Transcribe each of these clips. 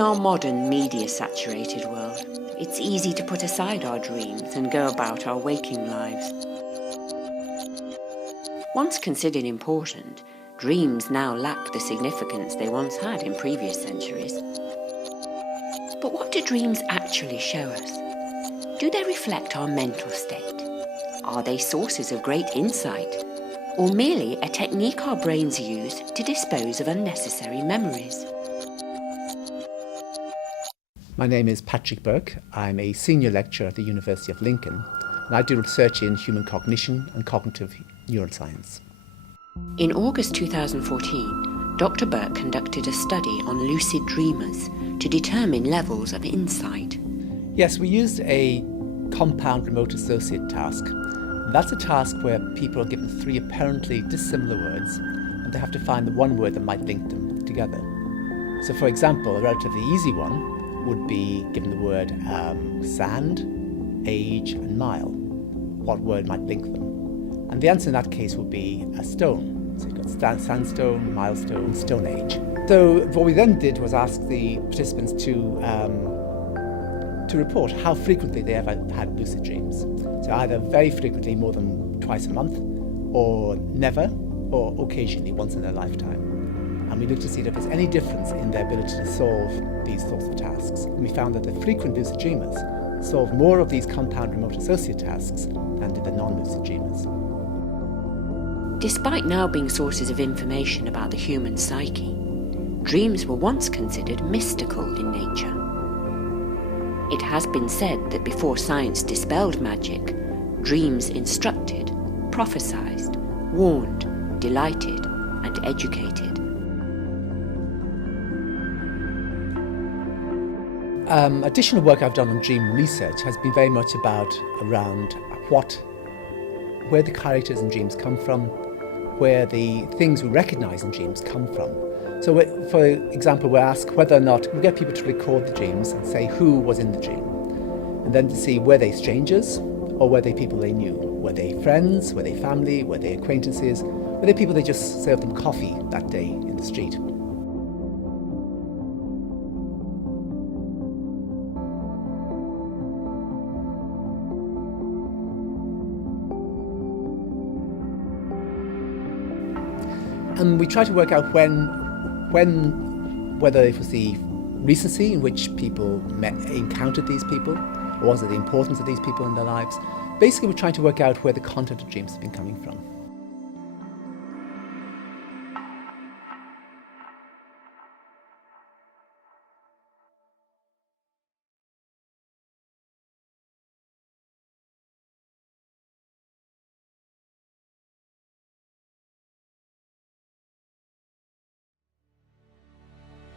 In our modern, media-saturated world, it's easy to put aside our dreams and go about our waking lives. Once considered important, dreams now lack the significance they once had in previous centuries. But what do dreams actually show us? Do they reflect our mental state? Are they sources of great insight? Or merely a technique our brains use to dispose of unnecessary memories? My name is Patrick Burke. I'm a senior lecturer at the University of Lincoln, and I do research in human cognition and cognitive neuroscience. In August 2014, Dr. Burke conducted a study on lucid dreamers to determine levels of insight. Yes, we used a compound remote associate task. That's a task where people are given 3 apparently dissimilar words, and they have to find the one word that might link them together. So, for example, a relatively easy one would be given the word sand, age, and mile. What word might link them? And the answer in that case would be a stone. So you've got sandstone, milestone, stone age. So what we then did was ask the participants to report how frequently they ever had lucid dreams. So either very frequently, more than twice a month, or never, or occasionally, once in their lifetime. And we looked to see if there's any difference in their ability to solve these sorts of tasks. And we found that the frequent lucid dreamers solved more of these compound remote associate tasks than did the non-lucid dreamers. Despite now being sources of information about the human psyche, dreams were once considered mystical in nature. It has been said that before science dispelled magic, dreams instructed, prophesied, warned, delighted, and educated. Additional work I've done on dream research has been very much around where the characters in dreams come from, where the things we recognise in dreams come from. So, for example, we ask whether or not we get people to record the dreams and say who was in the dream, and then to see were they strangers or were they people they knew? Were they friends? Were they family? Were they acquaintances? Were they people they just served them coffee that day in the street? And we try to work out whether it was the recency in which people encountered these people, or was it the importance of these people in their lives. Basically, we're trying to work out where the content of dreams have been coming from.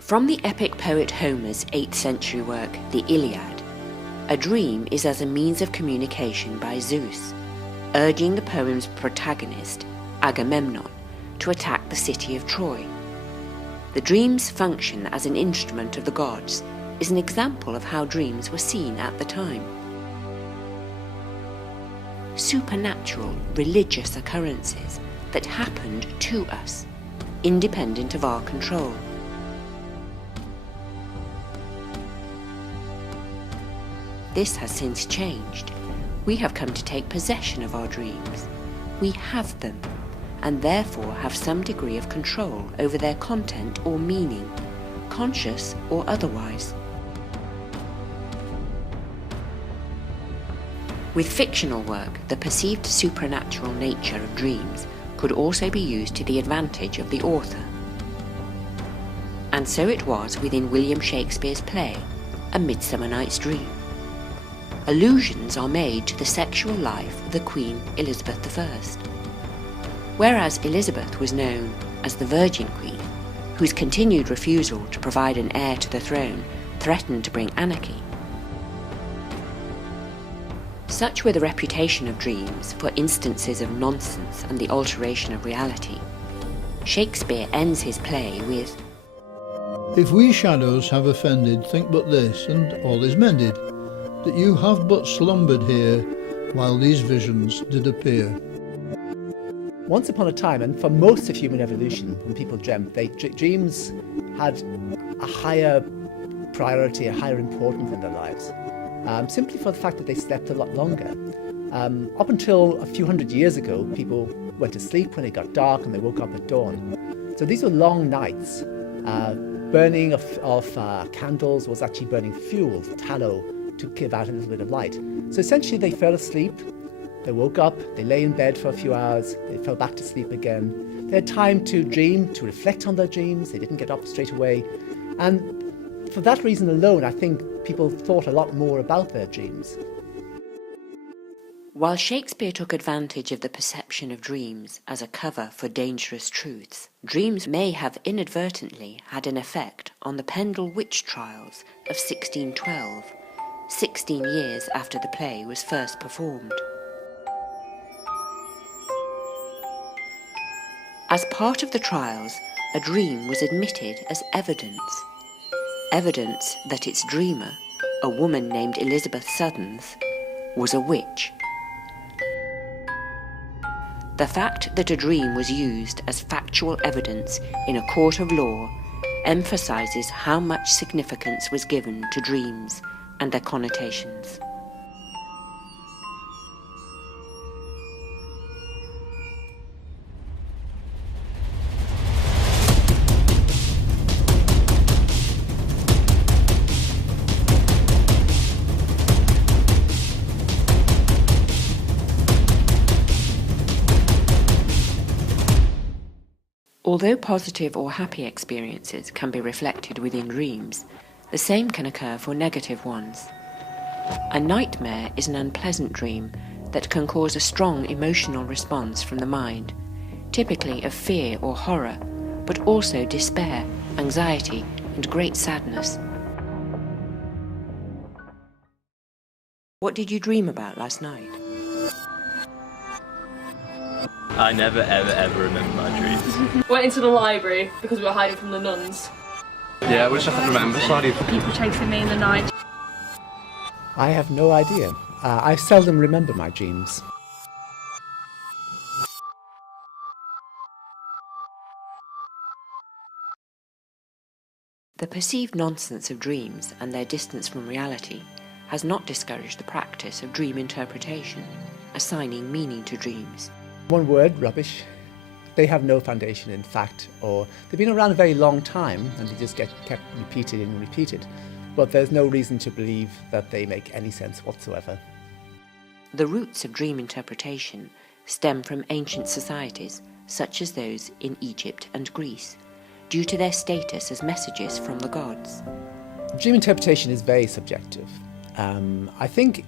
From the epic poet Homer's 8th century work, the Iliad, a dream is as a means of communication by Zeus, urging the poem's protagonist, Agamemnon, to attack the city of Troy. The dream's function as an instrument of the gods is an example of how dreams were seen at the time. Supernatural, religious occurrences that happened to us, independent of our control. This has since changed. We have come to take possession of our dreams. We have them, and therefore have some degree of control over their content or meaning, conscious or otherwise. With fictional work, the perceived supernatural nature of dreams could also be used to the advantage of the author. And so it was within William Shakespeare's play, A Midsummer Night's Dream. Allusions are made to the sexual life of the Queen Elizabeth I. Whereas Elizabeth was known as the Virgin Queen, whose continued refusal to provide an heir to the throne threatened to bring anarchy. Such were the reputation of dreams for instances of nonsense and the alteration of reality. Shakespeare ends his play with, "If we shadows have offended, think but this, and all is mended, that you have but slumbered here, while these visions did appear." Once upon a time, and for most of human evolution, when people dreamt, dreams had a higher priority, a higher importance in their lives, simply for the fact that they slept a lot longer. Up until a few hundred years ago, people went to sleep when it got dark and they woke up at dawn. So these were long nights. Burning of candles was actually burning fuel, tallow, to give out a little bit of light. So essentially they fell asleep, they woke up, they lay in bed for a few hours, they fell back to sleep again. They had time to dream, to reflect on their dreams, they didn't get up straight away. And for that reason alone, I think people thought a lot more about their dreams. While Shakespeare took advantage of the perception of dreams as a cover for dangerous truths, dreams may have inadvertently had an effect on the Pendle witch trials of 1612, 16 years after the play was first performed. As part of the trials, a dream was admitted as evidence. Evidence that its dreamer, a woman named Elizabeth Suddens, was a witch. The fact that a dream was used as factual evidence in a court of law emphasises how much significance was given to dreams and their connotations. Although positive or happy experiences can be reflected within dreams, the same can occur for negative ones. A nightmare is an unpleasant dream that can cause a strong emotional response from the mind, typically of fear or horror, but also despair, anxiety, and great sadness. What did you dream about last night? I never ever remember my dreams. Went into the library because we were hiding from the nuns. Yeah, I wish I could remember, sorry. People chasing me in the night. I have no idea. I seldom remember my dreams. The perceived nonsense of dreams and their distance from reality has not discouraged the practice of dream interpretation, assigning meaning to dreams. One word, rubbish. They have no foundation in fact, or they've been around a very long time and they just get kept repeated and repeated. But there's no reason to believe that they make any sense whatsoever. The roots of dream interpretation stem from ancient societies, such as those in Egypt and Greece, due to their status as messages from the gods. Dream interpretation is very subjective. I think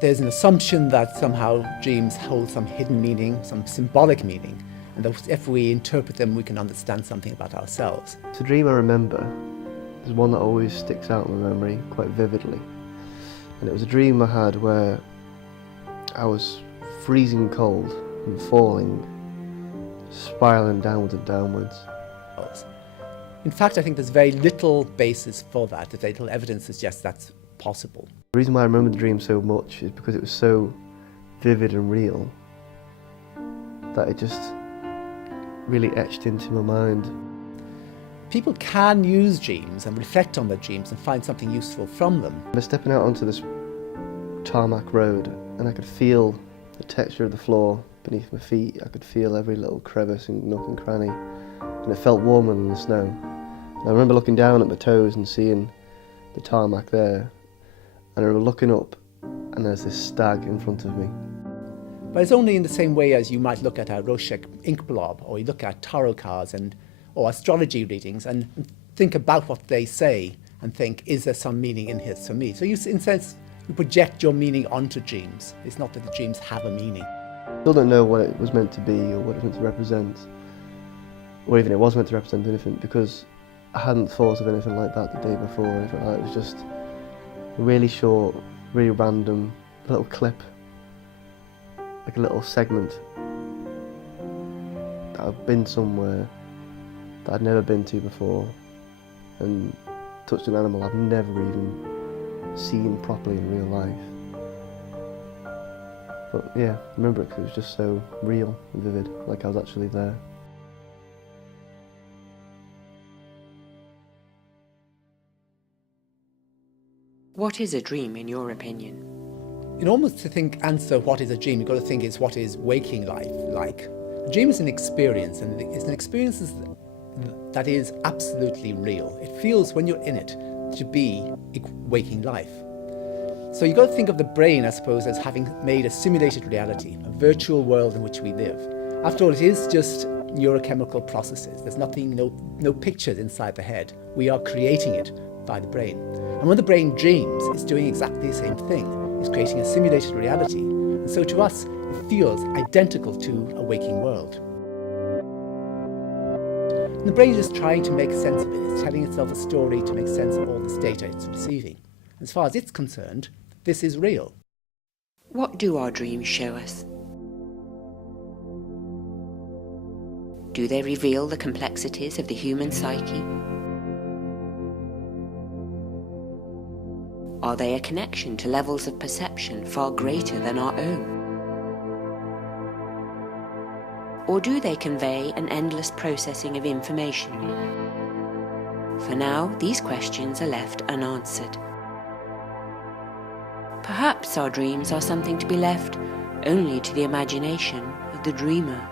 there's an assumption that somehow dreams hold some hidden meaning, some symbolic meaning, and that if we interpret them, we can understand something about ourselves. The dream I remember is one that always sticks out in my memory quite vividly. And it was a dream I had where I was freezing cold and falling, spiralling downwards and downwards. In fact, I think there's very little basis for that. There's very little evidence that suggests that's possible. The reason why I remember the dream so much is because it was so vivid and real that it just really etched into my mind. People can use dreams and reflect on their dreams and find something useful from them. I was stepping out onto this tarmac road and I could feel the texture of the floor beneath my feet. I could feel every little crevice and nook and cranny, and it felt warmer than the snow. And I remember looking down at my toes and seeing the tarmac there, and I remember looking up and there's this stag in front of me. But it's only in the same way as you might look at a Rorschach ink blob, or you look at tarot cards or astrology readings and think about what they say and think, is there some meaning in this for me? So you, in a sense, you project your meaning onto dreams. It's not that the dreams have a meaning. I still don't know what it was meant to be or what it was meant to represent, or even it was meant to represent anything, because I hadn't thought of anything like that the day before or anything like that. It was just a really short, really random little clip, like a little segment that I've been somewhere that I'd never been to before and touched an animal I've never even seen properly in real life. But yeah, I remember it because it was just so real and vivid, like I was actually there. What is a dream in your opinion? Almost to answer what is a dream, you've got to think is what is waking life like. A dream is an experience, and it's an experience that is absolutely real. It feels, when you're in it, to be waking life. So you've got to think of the brain, I suppose, as having made a simulated reality, a virtual world in which we live. After all, it is just neurochemical processes. There's nothing, no pictures inside the head. We are creating it by the brain. And when the brain dreams, it's doing exactly the same thing. It's creating a simulated reality. And so to us, it feels identical to a waking world. And the brain is just trying to make sense of it. It's telling itself a story to make sense of all this data it's receiving. As far as it's concerned, this is real. What do our dreams show us? Do they reveal the complexities of the human psyche? Are they a connection to levels of perception far greater than our own? Or do they convey an endless processing of information? For now, these questions are left unanswered. Perhaps our dreams are something to be left only to the imagination of the dreamer.